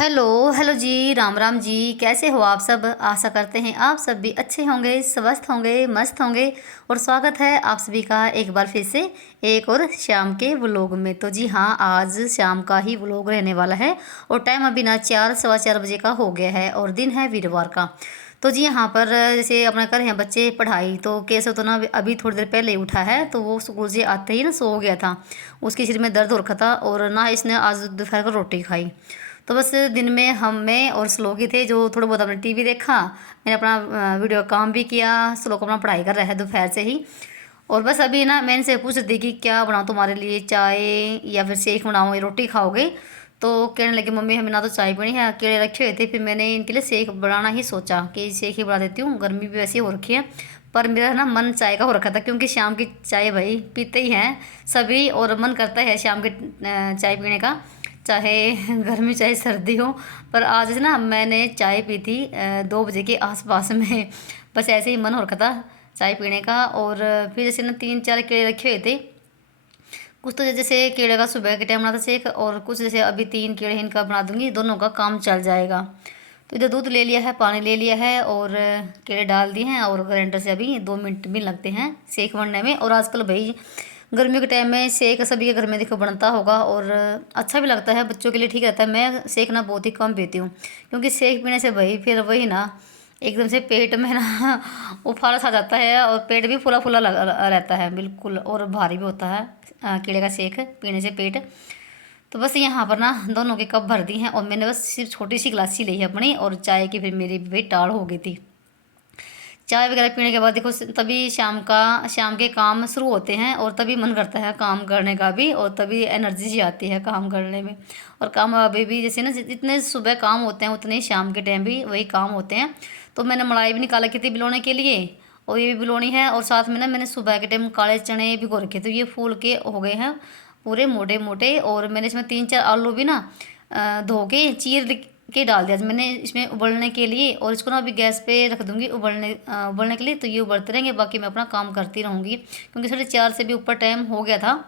Hello hello जी, राम राम जी। कैसे हो आप सब? आशा करते हैं आप सब भी अच्छे होंगे, स्वस्थ होंगे, मस्त होंगे। और स्वागत है आप सभी का एक बार फिर से एक और शाम के व्लॉग में। तो जी हाँ, आज शाम का ही व्लॉग रहने वाला है और टाइम अभी ना 4 सवा 4 बजे का हो गया है और दिन है वीरवार का। तो जी यहाँ पर जैसे अपना कर हैं बच्चे पढ़ाई, तो कैसे तो ना अभी थोड़ी देर पहले ही उठा है, तो वो स्कूल से आते ही ना सो गया था। उसके सिर में दर्द हो रखा था और ना इसने आज दोपहर को रोटी खाई। तो बस दिन में हम मैं और श्लोक ही थे जो थोड़ा बहुत अपने टीवी देखा। मैंने अपना वीडियो काम भी किया। श्लोक अपना पढ़ाई कर रहा है दोपहर से ही। और बस अभी ना मैं इनसे पूछ रही थी कि क्या बनाऊँ तुम्हारे लिए, चाय या फिर शेक बनाऊँ या रोटी खाओगे? तो कहने लगे मम्मी हमें ना तो चाय पीनी है, केले रखे हुए थे। फिर मैंने इनके लिए शेक बनाना ही सोचा कि शेक ही बना देती हूँ, गर्मी भी वैसी हो रखी है। पर मेरा ना मन चाय का हो रखा था क्योंकि शाम की चाय भाई पीते ही हैं सभी, और मन करता है शाम के चाय पीने का, चाहे गर्मी चाहे सर्दी हो। पर आज ना मैंने चाय पी थी 2 बजे के आसपास में। बस ऐसे ही मन हो रखा था चाय पीने का। और फिर जैसे ना 3 4 केले रखे हुए थे। कुछ तो जैसे केले का सुबह के टाइम बना था शेक, और कुछ जैसे अभी 3 केले इनका बना दूंगी, दोनों का काम चल जाएगा। तो इधर दूध ले लिया है, पानी ले लिया है और केले डाल दिए हैं, और ग्राइंडर से अभी 2 मिनट भी लगते हैं शेक बनने में। और आजकल भाई गर्मियों के टाइम में शेक सभी के घर में देखो बनता होगा, और अच्छा भी लगता है, बच्चों के लिए ठीक रहता है। मैं शेक ना बहुत ही कम पीती हूँ क्योंकि शेक पीने से भाई फिर वही ना एकदम से पेट में ना उफारा सा जाता है और पेट भी फूला फूला रहता है बिल्कुल, और भारी भी होता है कीड़े का शेक पीने से पेट। तो बस यहाँ पर ना दोनों के कप भर दी हैं और मैंने बस सिर्फ छोटी सी गिलासी ली है अपनी, और चाय की फिर मेरी भी टाल हो गई थी। चाय वगैरह पीने के बाद देखो तभी शाम के काम शुरू होते हैं, और तभी मन करता है काम करने का भी, और तभी एनर्जी सी आती है काम करने में। और काम अभी भी जैसे ना जितने सुबह काम होते हैं उतने ही शाम के टाइम भी वही काम होते हैं। तो मैंने मलाई भी निकाला की थी भिगोने के लिए, और ये भी भिगोनी है। और साथ में ना मैंने सुबह के टाइम काले चने भिगो रखे, तो ये फूल के हो गए हैं पूरे मोटे मोटे। और मैंने इसमें 3 4 आलू भी ना धो के चीर के डाल दिया मैंने इसमें उबलने के लिए। और इसको ना अभी गैस पे रख दूंगी उबलने के लिए। तो ये उबलते रहेंगे, बाकी मैं अपना काम करती रहूँगी क्योंकि 4:30 से भी ऊपर टाइम हो गया था।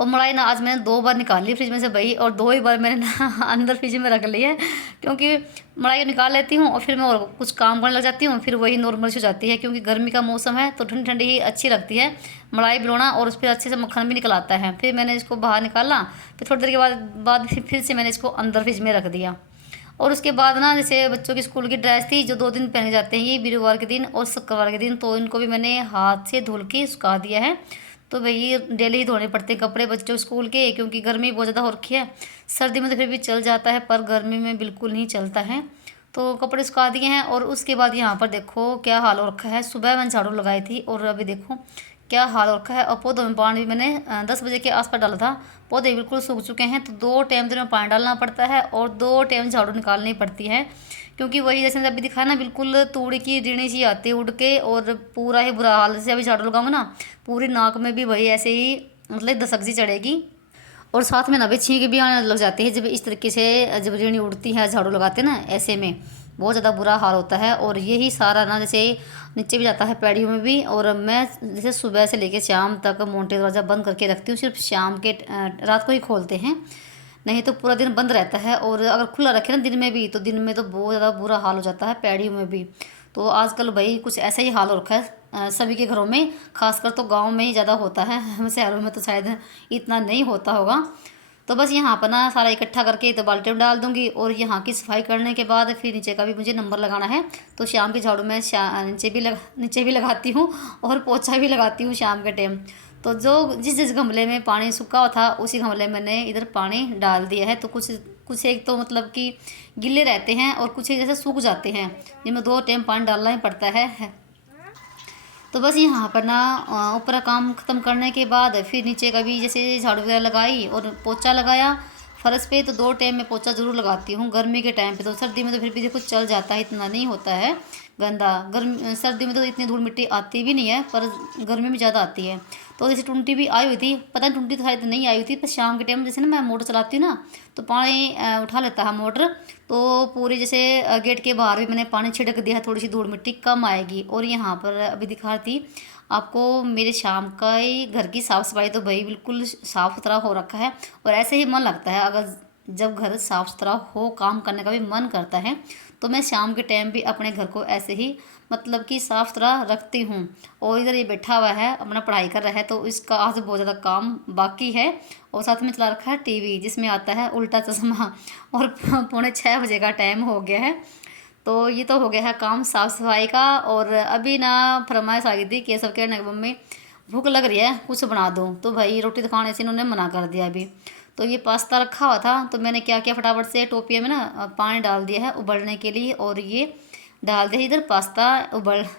और मलाई ना आज मैंने 2 बार निकाल ली फ्रिज में से भाई, और 2 ही बार मैंने ना अंदर फ्रिज में रख ली है क्योंकि मलाई को निकाल लेती हूँ और फिर मैं और कुछ काम करने लग जाती हूँ, फिर वही नॉर्मल हो जाती है क्योंकि गर्मी का मौसम है तो ठंडी ठंडी ही अच्छी लगती है मलाई भिगोना। और उस पर अच्छे से मक्खन भी निकल आता है। फिर मैंने इसको बाहर निकाला, फिर थोड़ी देर के बाद फिर से मैंने इसको अंदर फ्रिज में रख दिया। और उसके बाद ना जैसे बच्चों की स्कूल की ड्रेस थी जो 2 दिन पहने जाते हैं, ये वीरवार के दिन और शुक्रवार के दिन, तो इनको भी मैंने हाथ से धुल के सुखा दिया है। तो भाई डेली ही धोने पड़ते हैं कपड़े बच्चों स्कूल के, क्योंकि गर्मी बहुत ज़्यादा हो रखी है। सर्दी में तो फिर भी चल जाता है पर गर्मी में बिल्कुल नहीं चलता है। तो कपड़े सुखा दिए हैं। और उसके बाद यहाँ पर देखो क्या हाल हो रखा है। सुबह मैंने झाड़ू लगाई थी और अभी देखो क्या हाल हो रखा है। और पौधों में पानी भी मैंने 10 बजे के आसपास डाला था, पौधे बिल्कुल सूख चुके हैं। तो 2 टाइम तो में पानी डालना पड़ता है और 2 टाइम झाड़ू निकालनी पड़ती है, क्योंकि वही जैसे अभी दिखा ना बिल्कुल तूड़ी की ऋणी सी आती है उड़ के, और पूरा ही बुरा हाल। जैसे अभी झाड़ू लगाऊंगा ना पूरी नाक में भी वही ऐसे ही मतलब दस्तक सी चढ़ेगी। और साथ में ना भी छींक भी आने लग जाती है जब इस तरीके से जब ऋणी उड़ती है झाड़ू लगाते हैं ना, ऐसे में बहुत ज़्यादा बुरा हाल होता है। और यही सारा ना जैसे नीचे भी जाता है पैड़ियों में भी। और मैं जैसे सुबह से लेकर शाम तक मोटे दरवाज़ा बंद करके रखती हूँ, सिर्फ शाम के रात को ही खोलते हैं, नहीं तो पूरा दिन बंद रहता है। और अगर खुला रखे ना दिन में भी, तो दिन में तो बहुत ज़्यादा बुरा हाल हो जाता है पैड़ियों में भी। तो आजकल भाई कुछ ऐसा ही हाल हो रखा है सभी के घरों में, खासकर तो गांव में ही ज़्यादा होता है शहरों में तो शायद इतना नहीं होता होगा। तो बस यहाँ पर ना सारा इकट्ठा करके तो बाल्टी में डाल दूँगी। और यहाँ की सफाई करने के बाद फिर नीचे का भी मुझे नंबर लगाना है, तो शाम की झाड़ू मैं नीचे भी लगाती हूँ और पोछा भी लगाती हूँ शाम के टाइम। तो जो जिस जिस गमले में पानी सूखा हुआ था उसी गमले में मैंने इधर पानी डाल दिया है। तो कुछ कुछ एक तो मतलब कि गिले रहते हैं और कुछ एक जैसे सूख जाते हैं, जिनमें 2 टाइम पानी डालना ही पड़ता है। तो बस यहाँ पर ना ऊपर का काम ख़त्म करने के बाद फिर नीचे का भी जैसे झाड़ू वगैरह लगाई और पोछा लगाया फर्श पे। तो 2 टाइम में पोछा ज़रूर लगाती हूँ गर्मी के टाइम पे। तो सर्दी में तो फिर भी देखो चल जाता है, इतना नहीं होता है गंदा। सर्दी में तो इतनी धूल मिट्टी आती भी नहीं है, पर गर्मी में ज़्यादा आती है। तो जैसे टुंटी भी आई हुई थी, पता नहीं टुंटी तो शायद नहीं आई हुई थी, पर शाम के टाइम जैसे ना मैं मोटर चलाती हूँ ना तो पानी उठा लेता है मोटर। तो पूरे जैसे गेट के बाहर भी मैंने पानी छिड़क दिया है, थोड़ी सी धूल मिट्टी कम आएगी। और यहाँ पर अभी दिखा रही थी आपको मेरे शाम का ही घर की साफ़ सफाई, तो भाई बिल्कुल साफ़ सुथरा हो रखा है। और ऐसे ही मन लगता है अगर जब घर साफ़ सुथरा हो, काम करने का भी मन करता है, तो मैं शाम के टाइम भी अपने घर को ऐसे ही मतलब कि साफ़ सुथरा रखती हूँ। और इधर ये बैठा हुआ है, अपना पढ़ाई कर रहा है, तो इसका आज बहुत ज़्यादा काम बाकी है। और साथ में चला रखा है टीवी, जिसमें आता है उल्टा चश्मा। और 5:45 का टाइम हो गया है। तो ये तो हो गया है काम साफ़ सफाई का। और अभी ना फरमाइश आ गई थी कि सब कहने मम्मी भूख लग रही है, कुछ बना दो। तो भाई रोटी तो खाने से इन्होंने मना कर दिया अभी। तो ये पास्ता रखा हुआ था, तो मैंने क्या किया, फटाफट से टोपिया में ना पानी डाल दिया है उबलने के लिए। और ये डाल दिया इधर पास्ता,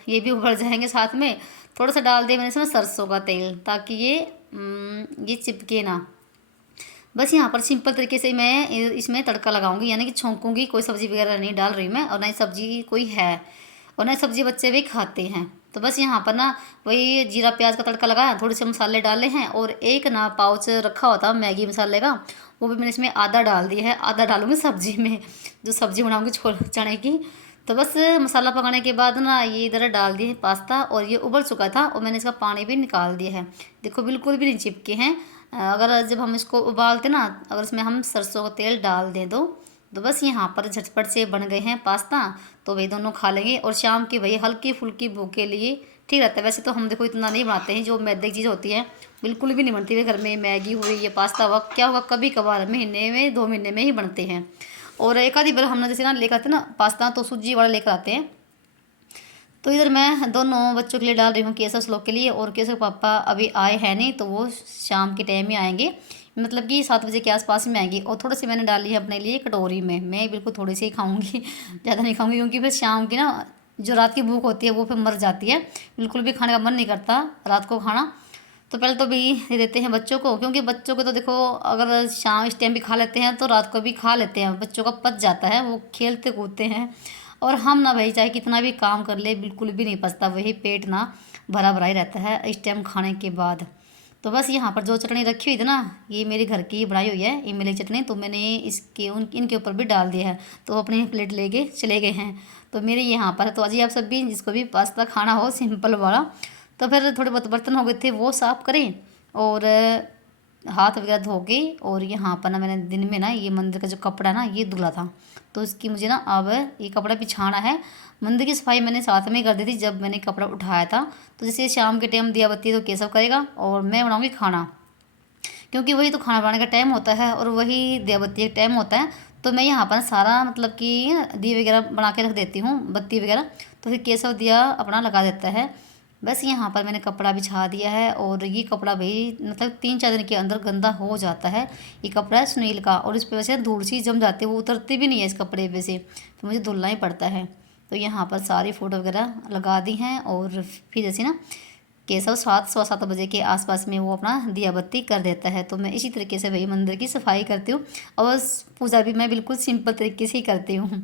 ये भी उबल जाएंगे साथ में। थोड़ा सा डाल दिया मैंने इसमें सरसों का तेल, ताकि ये चिपके ना। बस यहाँ पर सिंपल तरीके से मैं इसमें तड़का लगाऊंगी, यानी कि छौंकूंगी। कोई सब्ज़ी वगैरह नहीं डाल रही मैं, और ना ही सब्ज़ी कोई है, और ना सब्ज़ी बच्चे भी खाते हैं। तो बस यहाँ पर ना वही जीरा प्याज का तड़का लगाया, थोड़े से मसाले डाले हैं। और एक ना पाउच रखा हुआ था मैगी मसाले का, वो भी मैंने इसमें आधा डाल दिया है। आधा डालूंगी सब्ज़ी में, जो सब्ज़ी बनाऊंगी छोले चने की। तो बस मसाला पकाने के बाद ना ये इधर डाल दिए पास्ता, और ये उबल चुका था, और मैंने इसका पानी भी निकाल दिया है। देखो बिल्कुल भी नहीं चिपके हैं। अगर जब हम इसको उबालते ना, अगर इसमें हम सरसों का तेल डाल दें तो बस यहाँ पर झटपट से बन गए हैं पास्ता। तो वही दोनों खा लेंगे, और शाम की वही हल्की फुल्की भूख के लिए ठीक रहता है। वैसे तो हम देखो इतना नहीं बनाते हैं, जो मैदे की चीज़ होती है बिल्कुल भी नहीं बनती है घर में। मैगी हुई, ये पास्ता हुआ, क्या होगा कभी कभार महीने में 2 महीने में ही बनते हैं। और एक आधी बार हमने जैसे ना लेकर आते ना पास्ता, तो सूजी वाला लेकर आते हैं। तो इधर मैं दोनों बच्चों के लिए डाल रही हूँ, केसर श्लोक के लिए। और केसर पापा अभी आए हैं नहीं, तो वो शाम के टाइम ही आएंगे, मतलब कि 7 बजे के आसपास में आएंगे। और थोड़ी सी मैंने डाली है अपने लिए कटोरी में, मैं बिल्कुल थोड़ी सी ही खाऊंगी, ज़्यादा नहीं खाऊंगी, क्योंकि फिर शाम की ना जो रात की भूख होती है वो फिर मर जाती है। बिल्कुल भी खाने का मन नहीं करता रात को खाना। तो पहले तो भी दे देते हैं बच्चों को, क्योंकि बच्चों को तो देखो अगर शाम इस टाइम भी खा लेते हैं तो रात को भी खा लेते हैं, बच्चों का पच जाता है, वो खेलते कूदते हैं। और हम ना भाई चाहे कितना भी काम कर ले बिल्कुल भी नहीं पचता, वही पेट ना भरा भरा ही रहता है इस टाइम खाने के बाद। तो बस यहाँ पर जो चटनी रखी हुई थी ना, ये मेरी घर की बनाई हुई है इमली चटनी, तो मैंने इसके इनके ऊपर भी डाल दिया है। तो अपनी प्लेट लेके चले गए हैं। तो मेरे यहाँ पर तो अजी आप सब भी जिसको भी पास्ता खाना हो सिंपल वाला, तो फिर थोड़े बहुत बर्तन हो गए थे वो साफ़ करें, और हाथ वगैरह धो के। और यहाँ पर ना मैंने दिन में ना ये मंदिर का जो कपड़ा ना ये धुला था, तो इसकी मुझे ना अब ये कपड़ा बिछाना है। मंदिर की सफाई मैंने साथ में ही कर दी थी जब मैंने कपड़ा उठाया था। तो जैसे शाम के टाइम दिया बत्ती तो केशव करेगा, और मैं बनाऊँगी खाना, क्योंकि वही तो खाना बनाने का टाइम होता है और वही दिया बत्ती का टाइम होता है। तो मैं यहाँ पर सारा मतलब कि दिए वगैरह बना के रख देती हूँ, बत्ती वगैरह, तो फिर केशव दिया अपना लगा देता है। बस यहाँ पर मैंने कपड़ा बिछा दिया है, और ये कपड़ा भी मतलब 3-4 दिन के अंदर गंदा हो जाता है। ये कपड़ा है सुनील का, और इस पे वैसे धूल सी जम जाती है, वो उतरती भी नहीं है इस कपड़े पे से, तो मुझे धुलना ही पड़ता है। तो यहाँ पर सारी फ़ोटो वगैरह लगा दी हैं। और फिर जैसे ना केशव 7-7:15 बजे के आसपास में वो अपना दिया बत्ती कर देता है। तो मैं इसी तरीके से वही मंदिर की सफाई करती हूँ, और पूजा भी मैं बिल्कुल सिंपल तरीके से ही करती हूँ।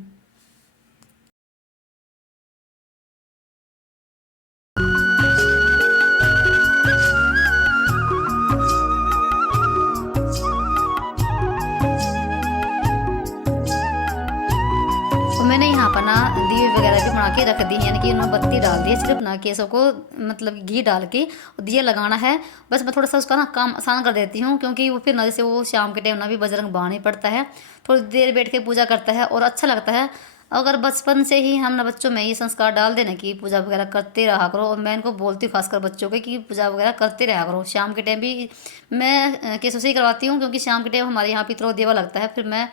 तो मैंने यहाँ पर ना दिए वगैरह भी बना के रख दी हैं, यानी कि उन्होंने बत्ती डाल दी है, सिर्फ ना केसों को मतलब घी डाल के दिया लगाना है। बस मैं थोड़ा सा उसका ना काम आसान कर देती हूँ, क्योंकि वो फिर ना जैसे वो शाम के टाइम ना भी बजरंग बाण ही पड़ता है, थोड़ी देर बैठ के पूजा करता है और अच्छा लगता है। अगर बचपन से ही हम ना बच्चों में ये संस्कार डाल देना कि पूजा वगैरह करते रहा करो, और मैं इनको बोलती हूँ खासकर बच्चों के कि पूजा वगैरह करते रहा करो। शाम के टाइम भी मैं केसों से ही करवाती हूँ, क्योंकि शाम के टाइम हमारे यहाँ पितरों देवा लगता है, फिर मैं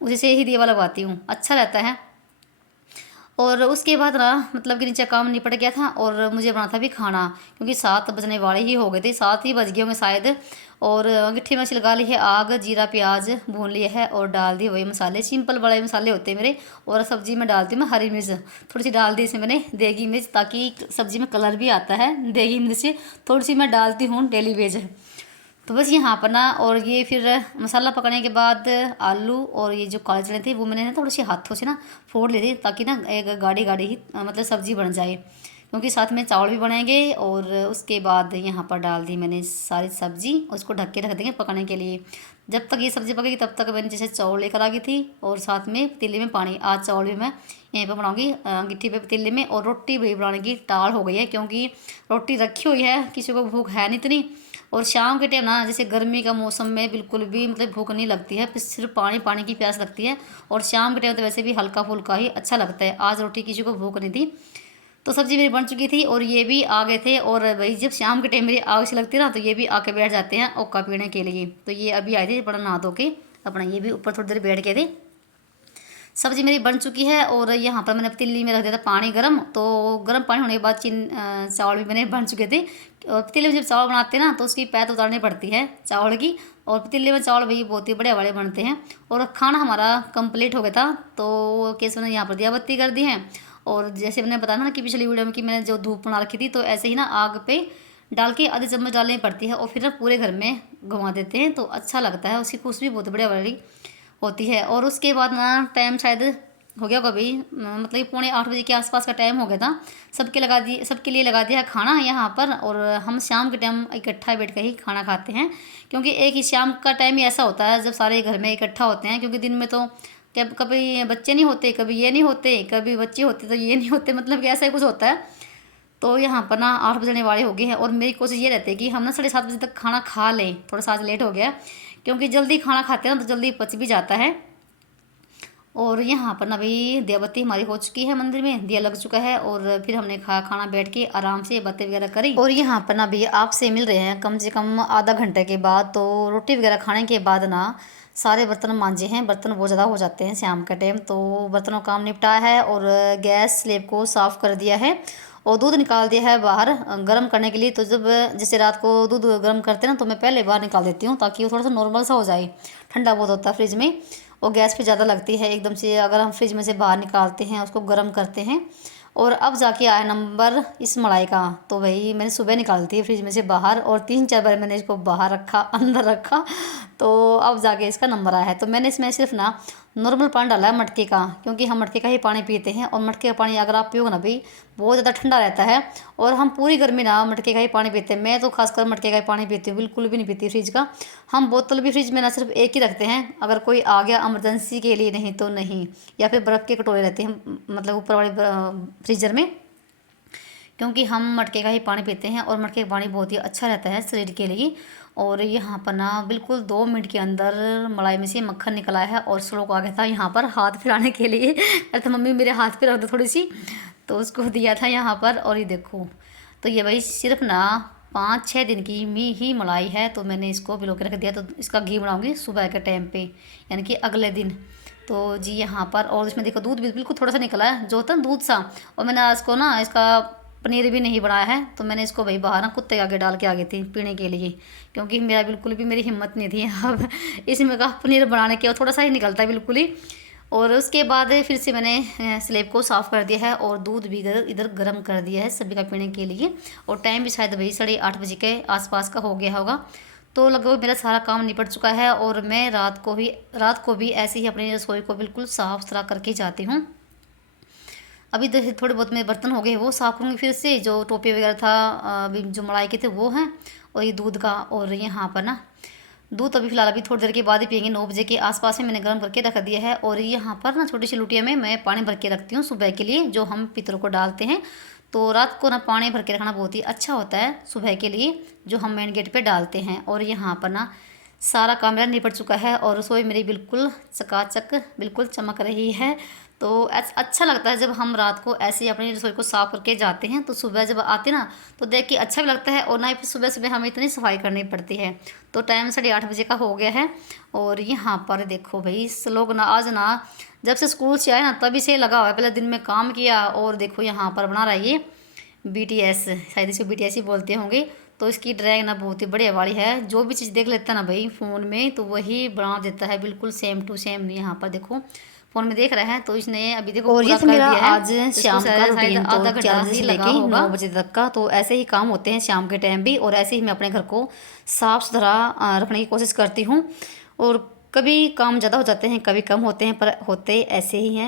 उसी से ही दीवा लगवाती हूँ, अच्छा रहता है। और उसके बाद ना मतलब कि नीचे काम निपट गया था, और मुझे बना था भी खाना, क्योंकि 7 बजने वाले ही हो गए थे, 7 ही बज गए होंगे शायद। और अंगीठी में छिलका ली है आग, जीरा प्याज भून लिया है, और डाल दिए वही मसाले, सिंपल बड़े मसाले होते हैं मेरे। और सब्जी में डालती हूँ मैं हरी मिर्च, थोड़ी सी डाल दी इसमें मैंने देगी मिर्च, ताकि सब्जी में कलर भी आता है। देगी मिर्च थोड़ी सी मैं डालती हूँ डेली वेज। तो बस यहाँ पर ना, और ये फिर मसाला पकाने के बाद आलू और ये जो काले चने थे वो मैंने ना थोड़ी सी हाथों से ना फोड़ लिए थे, ताकि ना एक गाढ़ी गाढ़ी ही मतलब सब्ज़ी बन जाए, क्योंकि साथ में चावल भी बनाएंगे। और उसके बाद यहाँ पर डाल दी मैंने सारी सब्ज़ी, उसको ढक के रख देंगे पकाने के लिए। जब तक ये सब्ज़ी पकेगी तब तक मैंने जैसे चावल लेकर आ गई थी, और साथ में पतीले में पानी। आज चावल भी मैं यहीं पर बनाऊंगी गिट्टी पे पतीले में। और रोटी भी बनाने की टाल हो गई है, क्योंकि रोटी रखी हुई है, किसी को भूख है नहीं इतनी, और शाम के टाइम ना जैसे गर्मी का मौसम में बिल्कुल भी मतलब भूख नहीं लगती है, सिर्फ पानी पानी की प्यास लगती है। और शाम के टाइम तो वैसे भी हल्का फुल्का ही अच्छा लगता है। आज रोटी किसी को भूख नहीं थी, तो सब्ज़ी मेरी बन चुकी थी और ये भी आ गए थे। और भाई जब शाम के टाइम मेरी आग से लगती है ना, तो ये भी आके बैठ जाते हैं ओक्का पीने के लिए। तो ये अभी आए थे बड़ा नहा धो के अपना, ये भी ऊपर थोड़ी देर बैठ गए थे। सब्ज़ी मेरी बन चुकी है और यहाँ पर मैंने पतीली में रख दिया था पानी गर्म। तो गर्म पानी होने के बाद चावल भी मैंने बन चुके थे। और पतीले में जब चावल बनाते हैं ना, तो उसकी पैत उतारनी पड़ती है चावल की। और पतीले में चावल भाई बहुत ही बड़े बड़े बनते हैं। और खाना हमारा कंप्लीट हो गया था, तो केस मैंने यहाँ पर दिया बत्ती कर दी है। और जैसे मैंने बताया ना कि पिछली वीडियो में कि मैंने जो धूप बना रखी थी, तो ऐसे ही ना आग पे डाल के आधे चम्मच डालनी पड़ती है और फिर ना पूरे घर में घुमा देते हैं, तो अच्छा लगता है। उसकी खुशबू बहुत बढ़िया वाली होती है। और उसके बाद ना टाइम शायद हो गया कभी मतलब 7:45 के आसपास का टाइम हो गया था। सबके लिए लगा दिया खाना यहाँ पर। और हम शाम के टाइम इकट्ठा बैठ कर ही खाना खाते हैं, क्योंकि एक ही शाम का टाइम ही ऐसा होता है जब सारे घर में इकट्ठा होते हैं। क्योंकि दिन में तो कभी बच्चे नहीं होते, कभी ये नहीं होते, कभी बच्चे होते तो ये नहीं होते, मतलब कि ऐसा ही कुछ होता है। तो यहाँ पर ना 8 बजने वाले हो गए हैं और मेरी कोशिश ये रहती है कि हम ना 7:30 बजे तक खाना खा लें। थोड़ा सा आज लेट हो गया, क्योंकि जल्दी खाना खाते हैं ना तो जल्दी पच भी जाता है। और यहाँ पर ना भाई दिया बत्ती हमारी हो चुकी है, मंदिर में दिया लग चुका है। और फिर हमने खाना बैठ के आराम से बातें वगैरह करी। और यहाँ पर ना भाई आपसे मिल रहे हैं कम से कम आधा घंटे के बाद। तो रोटी वगैरह खाने के बाद ना सारे बर्तन मांजे हैं। बर्तन बहुत ज़्यादा हो जाते हैं शाम का टाइम, तो बर्तनों का काम निपटाया है और गैस स्लेब को साफ़ कर दिया है। और दूध निकाल दिया है बाहर गर्म करने के लिए। तो जब जैसे रात को दूध गर्म करते हैं ना, तो मैं पहले बाहर निकाल देती हूँ ताकि वो थोड़ा सा नॉर्मल सा हो जाए। ठंडा बहुत होता है फ्रिज में और गैस पे ज़्यादा लगती है एकदम से। अगर हम फ्रिज में से बाहर निकालते हैं, उसको गर्म करते हैं। और अब जाके आया नंबर इस मलाई का। तो भाई मैंने सुबह निकाली थी फ्रिज में से बाहर और 3-4 बार मैंने इसको बाहर रखा, अंदर रखा, तो अब जाके इसका नंबर आया है। तो मैंने इसमें सिर्फ ना नॉर्मल पानी डाला है मटके का, क्योंकि हम मटके का ही पानी पीते हैं। और मटके का पानी अगर आप पियोगे ना भाई बहुत ज़्यादा ठंडा रहता है। और हम पूरी गर्मी ना मटके का ही पानी पीते हैं। मैं तो खासकर मटके का ही पानी पीती हूँ, बिल्कुल भी नहीं पीती फ्रिज का। हम बोतल भी फ्रिज में ना सिर्फ एक ही रखते हैं, अगर कोई आ गया इमरजेंसी के लिए, नहीं तो नहीं। या फिर बर्फ़ के कटोरे रहते हैं मतलब ऊपर वाले फ्रीजर में, क्योंकि हम मटके का ही पानी पीते हैं। और मटके का पानी बहुत ही अच्छा रहता है शरीर के लिए। और यहाँ पर ना बिल्कुल 2 मिनट के अंदर मलाई में से मक्खन निकला है। और श्लोक आ गया था यहाँ पर हाथ फिराने के लिए, अरे मम्मी मेरे हाथ पे रख दो थोड़ी सी, तो उसको दिया था यहाँ पर। और ये देखो, तो ये भाई सिर्फ ना 5-6 दिन की ही मलाई है। तो मैंने इसको भिगो के रख दिया। तो इसका घी बनाऊँगी सुबह के टाइम पे, यानी कि अगले दिन। तो जी यहाँ पर और इसमें देखो दूध भी बिल्कुल थोड़ा सा निकला है, जो होता है दूध सा। और मैंने आज को ना इसका पनीर भी नहीं बनाया है, तो मैंने इसको भाई बाहर ना कुत्ते के आगे डाल के आ गई थी पीने के लिए, क्योंकि मेरा बिल्कुल भी मेरी हिम्मत नहीं थी अब इसमें का पनीर बनाने के। और थोड़ा सा ही निकलता है बिल्कुल ही। और उसके बाद फिर से मैंने स्लेब को साफ़ कर दिया है और दूध भी इधर गर्म कर दिया है सभी का पीने के लिए। और टाइम भी शायद भाई 8:30 बजे के आसपास का हो गया होगा। तो लगभग मेरा सारा काम निपट चुका है। और मैं रात को भी ऐसे ही अपनी रसोई को बिल्कुल साफ़ सुथरा करके जाती हूँ। अभी तो थोड़े बहुत मेरे बर्तन हो गए, वो साफ़ करूँगी फिर से। जो टोपे वगैरह था अभी जो मलाई के थे वो हैं, और ये दूध का। और यहाँ पर ना दूध अभी फ़िलहाल अभी थोड़ी देर के बाद ही पियेंगे, 9 बजे के आसपास में मैंने गर्म करके रख दिया है। और यहाँ पर ना छोटी सी लुटिया में मैं पानी भर के रखती हूँ सुबह के लिए, जो हम पितरों को डालते हैं। तो रात को ना पानी भर के रखना बहुत ही अच्छा होता है सुबह के लिए, जो हम मेन गेट पे डालते हैं। और यहाँ पर ना सारा काम मेरा निपट चुका है और रसोई मेरी बिल्कुल चकाचक बिल्कुल चमक रही है। तो अच्छा लगता है जब हम रात को ऐसे ही अपनी रसोई को साफ़ करके जाते हैं। तो सुबह जब आते ना तो देख के अच्छा भी लगता है, और ना ही फिर सुबह सुबह हमें इतनी सफाई करनी पड़ती है। तो टाइम 8:30 बजे का हो गया है। और यहाँ पर देखो भाई लोग ना आज ना जब से स्कूल से आए ना तभी से लगा हुआ है, पहले दिन में काम किया। और देखो यहाँ पर बना रहा है ये BTS, शायद इसको BTS ही बोलते होंगे। तो इसकी ड्राइंग ना बहुत ही बढ़िया वाली है। जो भी चीज़ देख लेता है ना भाई फ़ोन में, तो वही बना देता है बिल्कुल सेम टू सेम। यहाँ पर देखो फ़ोन में देख रहे हैं, तो इसने अभी देखो और ये पूरा तो कर मेरा दिया है। आज शाम का रूटीन तो आधा घंटा 4 बजे ही से लगा लेके होगा। 9 बजे तक का। तो ऐसे ही काम होते हैं शाम के टाइम भी। और ऐसे ही मैं अपने घर को साफ़ सुथरा रखने की कोशिश करती हूँ। और कभी काम ज़्यादा हो जाते हैं, कभी कम होते हैं, पर होते ऐसे ही हैं।